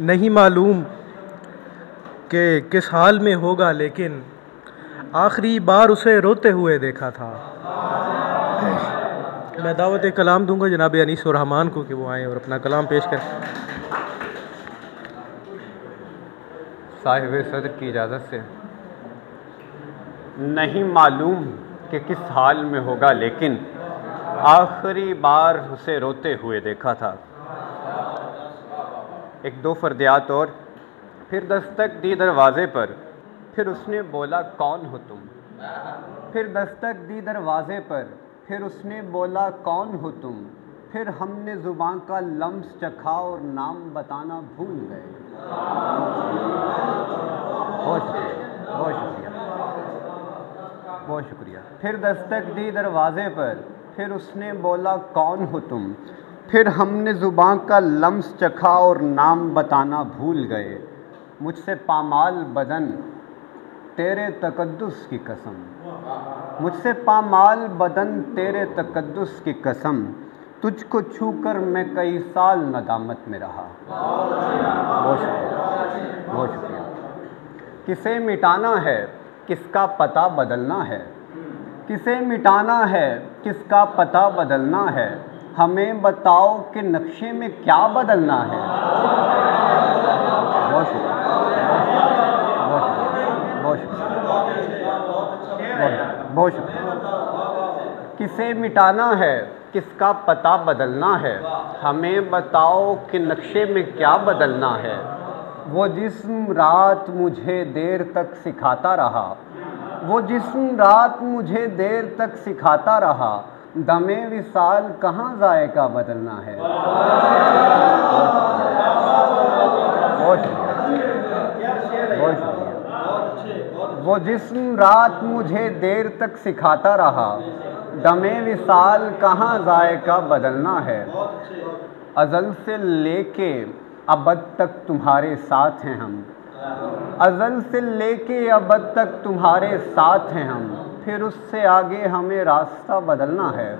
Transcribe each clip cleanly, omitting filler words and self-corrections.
نہیں معلوم کہ کس حال میں ہوگا، لیکن آخری بار اسے روتے ہوئے دیکھا تھا۔ میں دعوت کلام دوں گا جناب انیس الرحمان کو کہ وہ آئیں اور اپنا کلام پیش کریں۔ صاحب صدر کی اجازت سے۔ نہیں معلوم کہ کس حال میں ہوگا، لیکن آخری بار اسے روتے ہوئے دیکھا تھا۔ ایک دو فردیات اور۔ پھر دستک دی دروازے پر، پھر اس نے بولا کون ہو تم؟ پھر دستک دی دروازے پر، پھر اس نے بولا کون ہو تم؟ پھر ہم نے زباں کا لمس چکھا اور نام بتانا بھول گئے۔ بہت شکریہ، بہت شکریہ، بہت شکریہ۔ پھر دستک دی دروازے پر، پھر اس نے بولا کون ہو تم؟ پھر ہم نے زباں کا لمس چکھا اور نام بتانا بھول گئے۔ مجھ سے پامال بدن تیرے تقدس کی قسم، مجھ سے پامال بدن تیرے تقدس کی قسم، تجھ کو چھو کر میں کئی سال ندامت میں رہا۔ بہت شکریہ، بہت شکریہ۔ کسے مٹانا ہے کس کا پتہ بدلنا ہے، کسے مٹانا ہے کس کا پتہ بدلنا ہے، ہمیں بتاؤ کہ نقشے میں کیا بدلنا ہے۔ بہت شکریہ، بہت شکریہ، بہت شکریہ۔ کسے مٹانا ہے کس کا پتہ بدلنا ہے، ہمیں بتاؤ کہ نقشے میں کیا بدلنا ہے۔ وہ جسم رات مجھے دیر تک سکھاتا رہا، وہ جسم رات مجھے دیر تک سکھاتا رہا، دم وصال کہاں ذائقہ بدلنا ہے۔ بہت شکریہ، بہت شکریہ۔ وہ جسم رات مجھے دیر تک سکھاتا رہا، دم وصال کہاں ذائقہ بدلنا ہے۔ ازل سے لے کے ابد تک تمہارے ساتھ ہیں ہم، ازل سے لے کے ابد تک تمہارے ساتھ ہیں ہم، پھر اس سے آگے ہمیں راستہ بدلنا ہے۔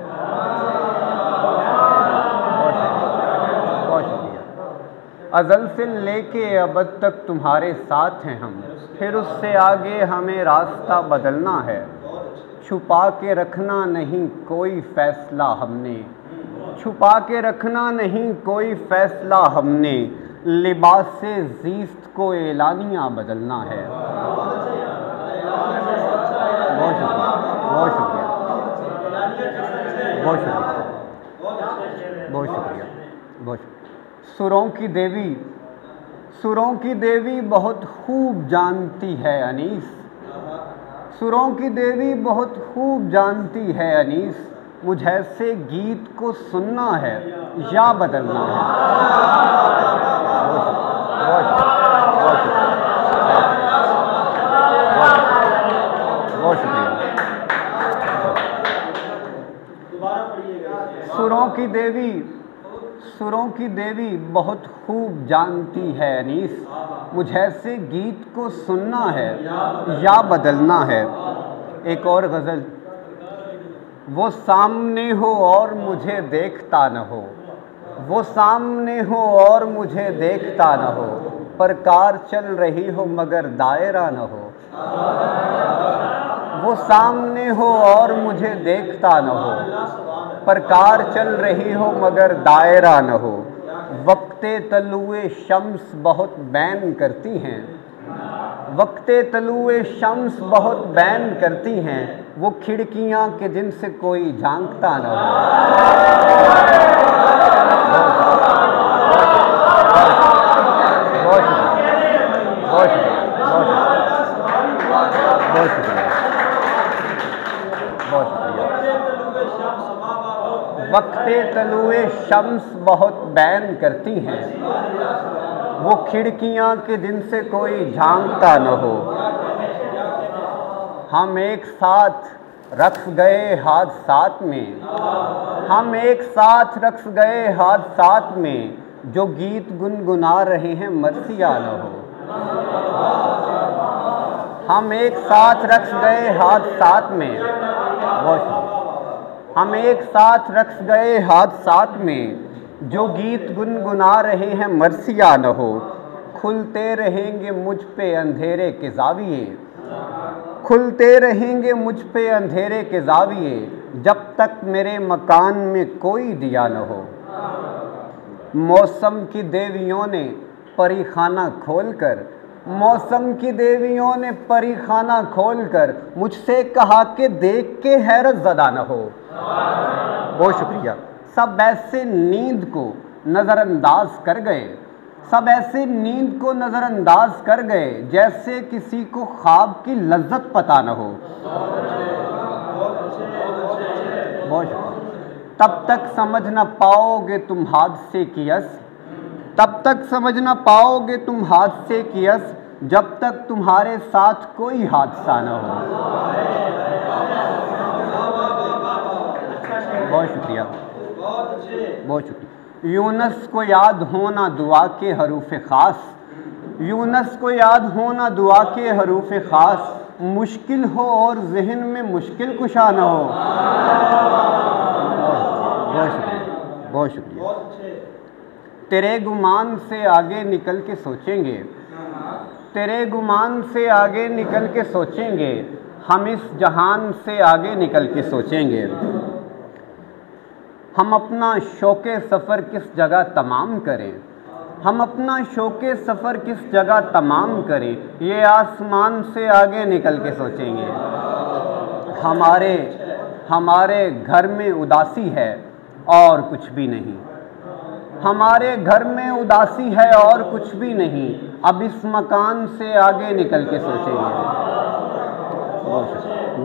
بہت شکریہ۔ ازل سے لے کے ابد تک تمہارے ساتھ ہیں ہم، پھر اس سے آگے ہمیں راستہ بدلنا ہے۔ چھپا کے رکھنا نہیں کوئی فیصلہ ہم نے، چھپا کے رکھنا نہیں کوئی فیصلہ ہم نے، لباس سے زیست کو اعلانیہ بدلنا ہے۔ بہت شکریہ، بہت شکریہ، بہت شکریہ، بہت شکریہ، بہت شکریہ۔ سروں کی دیوی، سروں کی دیوی بہت خوب جانتی ہے انیس، سروں کی دیوی بہت خوب جانتی ہے انیس، مجھ ایسے گیت کو سننا ہے یا بدلنا ہے۔ بہت شکریہ۔ سروں کی دیوی، سروں کی دیوی بہت خوب جانتی ہے انیس، مجھ ایسے گیت کو سننا ہے یا بدلنا ہے۔ ایک اور غزل۔ وہ سامنے ہو اور مجھے دیکھتا نہ ہو، وہ سامنے ہو اور مجھے دیکھتا نہ ہو، پر کار چل رہی ہو مگر دائرہ نہ ہو۔ وہ سامنے ہو اور مجھے دیکھتا نہ ہو، پر کار چل رہی ہو مگر دائرہ نہ ہو۔ وقت طلوع شمس بہت بین کرتی ہیں، وقت طلوع شمس بہت بین کرتی ہیں، وہ کھڑکیاں کہ جن سے کوئی جھانکتا نہ ہو۔ بہت شکریہ، بہت شکریہ، بہت شکریہ۔ وقت طلوع شمس بہت بین کرتی ہیں، وہ کھڑکیاں کہ جن سے کوئی جھانکتا نہ ہو۔ ہم ایک ساتھ رقص گئے حادثات میں، ہم ایک ساتھ رقص گئے حادثات میں، جو گیت گنگنا رہے ہیں مرثیہ نہ ہو۔ ہم ایک ساتھ رقص گئے حادثات میں، ہم ایک ساتھ رقص گئے حادثات میں، جو گیت گنگنا رہے ہیں مرثیہ نہ ہو۔ کھلتے رہیں گے مجھ پہ اندھیرے کے زاویے، کھلتے رہیں گے مجھ پہ اندھیرے کے زاویے، جب تک میرے مکان میں کوئی دیا نہ ہو۔ موسم کی دیویوں نے پری خانہ کھول کر، موسم کی دیویوں نے پری خانہ کھول کر مجھ سے کہا کہ دیکھ کے حیرت زدہ نہ ہو۔ بہت شکریہ۔ سب ایسے نیند کو نظر انداز کر گئے، سب ایسے نیند کو نظر انداز کر گئے جیسے کسی کو خواب کی لذت پتہ نہ ہو۔ بہت شکریہ۔ تب تک سمجھ نہ پاؤ گے تم حادثے کی اصل، تب تک سمجھ نہ پاؤ گے تم حادثے کی اصل، جب تک تمہارے ساتھ کوئی حادثہ نہ ہو۔ بہت شکریہ، بہت شکریہ۔ یونس کو یاد ہونا دعا کے حروف خاص، یونس کو یاد ہونا دعا کے حروف خاص، مشکل ہو اور ذہن میں مشکل کشا نہ ہو۔ بہت شکریہ، بہت شکریہ۔ تیرے گمان سے آگے نکل کے سوچیں گے، تیرے گمان سے آگے نکل کے سوچیں گے، ہم اس جہان سے آگے نکل کے سوچیں گے۔ ہم اپنا شوق سفر کس جگہ تمام کریں، ہم اپنا شوق سفر کس جگہ تمام کریں، یہ آسمان سے آگے نکل کے سوچیں گے۔ ہمارے گھر میں اداسی ہے اور کچھ بھی نہیں، ہمارے گھر میں اداسی ہے اور کچھ بھی نہیں، اب اس مکان سے آگے نکل کے سوچیں گے۔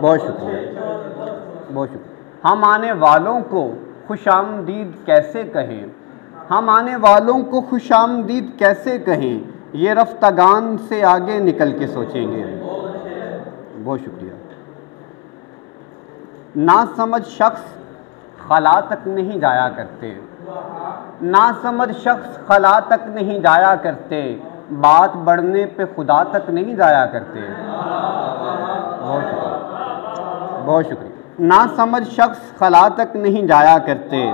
بہت شکریہ، بہت شکریہ۔ ہم آنے والوں کو خوش آمدید کیسے کہیں، ہم آنے والوں کو خوش آمدید کیسے کہیں، یہ رفتگان سے آگے نکل کے سوچیں گے۔ بہت شکریہ۔ نا سمجھ شخص خلا تک نہیں جایا کرتے، نا سمجھ شخص خلا تک نہیں جایا کرتے، بات بڑھنے پہ خدا تک نہیں جایا کرتے۔ بہت شکریہ، بہت شکریہ۔ نا سمجھ شخص خلا تک نہیں جایا کرتے،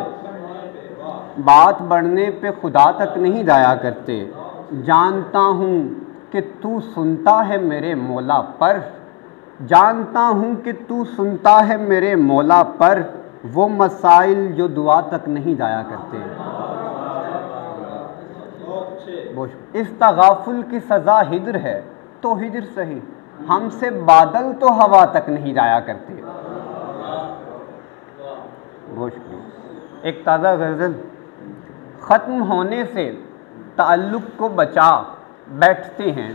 بات بڑھنے پہ خدا تک نہیں جایا کرتے، جانتا ہوں کہ تو سنتا ہے میرے مولا پر، جانتا ہوں کہ تو سنتا ہے میرے مولا پر، وہ مسائل جو دعا تک نہیں جایا کرتے۔ اس تغافل کی سزا ہجر ہے تو ہجر سہی، ہم سے بادل تو ہوا تک نہیں جایا کرتے۔ بہت شکریہ۔ ایک تازہ غزل۔ ختم ہونے سے تعلق کو بچا بیٹھتے ہیں،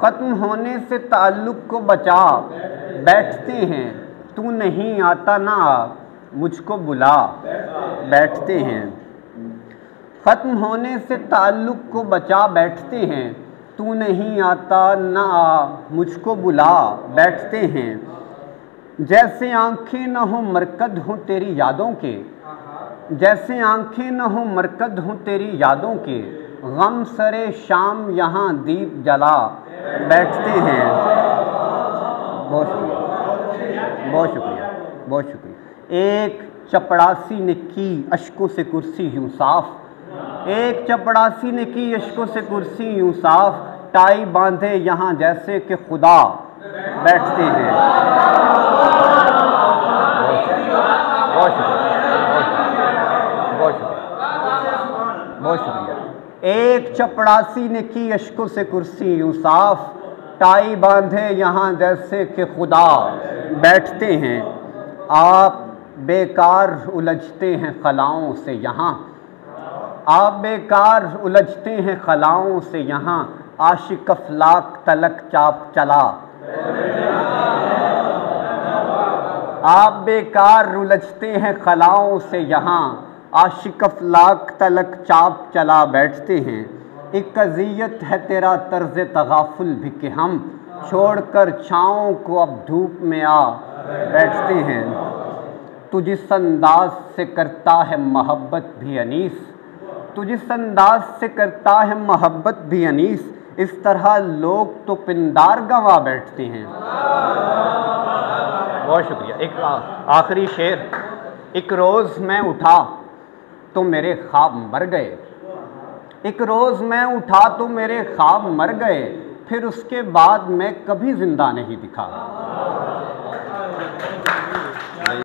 ختم ہونے سے تعلق کو بچا بیٹھتے ہیں، تو نہیں آتا نہ آ مجھ کو بلا بیٹھتے ہیں، ختم ہونے سے تعلق کو بچا بیٹھتے ہیں، تو نہیں آتا نہ آ مجھ کو بلا بیٹھتے ہیں، جیسے آنکھیں نہ ہوں مرکد ہوں تیری یادوں کے، جیسے آنکھیں نہ ہوں مرکد ہوں تیری یادوں کے، غم سرے شام یہاں دیپ جلا بیٹھتے ہیں۔ بہت شکریہ، بہت شکریہ، بہت شکریہ۔ ایک چپڑاسی نے کی اشکوں سے کرسی یوں صاف، ایک چپڑاسی نے کی اشکوں سے کرسی یوں صاف، ٹائی باندھے یہاں جیسے کہ خدا بیٹھتے ہیں۔ بہت شکریہ، بہت شکریہ، بہت شکریہ۔ ایک چپڑاسی نے کی اشکوں سے کرسی یوں صاف، ٹائی باندھے یہاں جیسے کہ خدا بیٹھتے ہیں، آپ بیکار الجھتے ہیں خلاؤں سے یہاں، آپ بیکار الجھتے ہیں خلاؤں سے یہاں، عاشق افلاک تلک چاپ چلا، آپ بیکار الجھتے ہیں خلاؤں سے یہاں، عاشق افلاک تلک چاپ چلا بیٹھتے ہیں، ایک اذیت ہے تیرا طرز تغافل بھی کہ ہم چھوڑ کر چھاؤں کو اب دھوپ میں آ بیٹھتے ہیں، تو جس انداز سے کرتا ہے محبت بھی انیس، تو جس انداز سے کرتا ہے محبت بھی انیس، اس طرح لوگ تو پندار گنوا بیٹھتے ہیں۔ بہت شکریہ۔ ایک آخری شعر۔ ایک روز میں اٹھا تو میرے خواب مر گئے، ایک روز میں اٹھا تو میرے خواب مر گئے، پھر اس کے بعد میں کبھی زندہ نہیں دکھا۔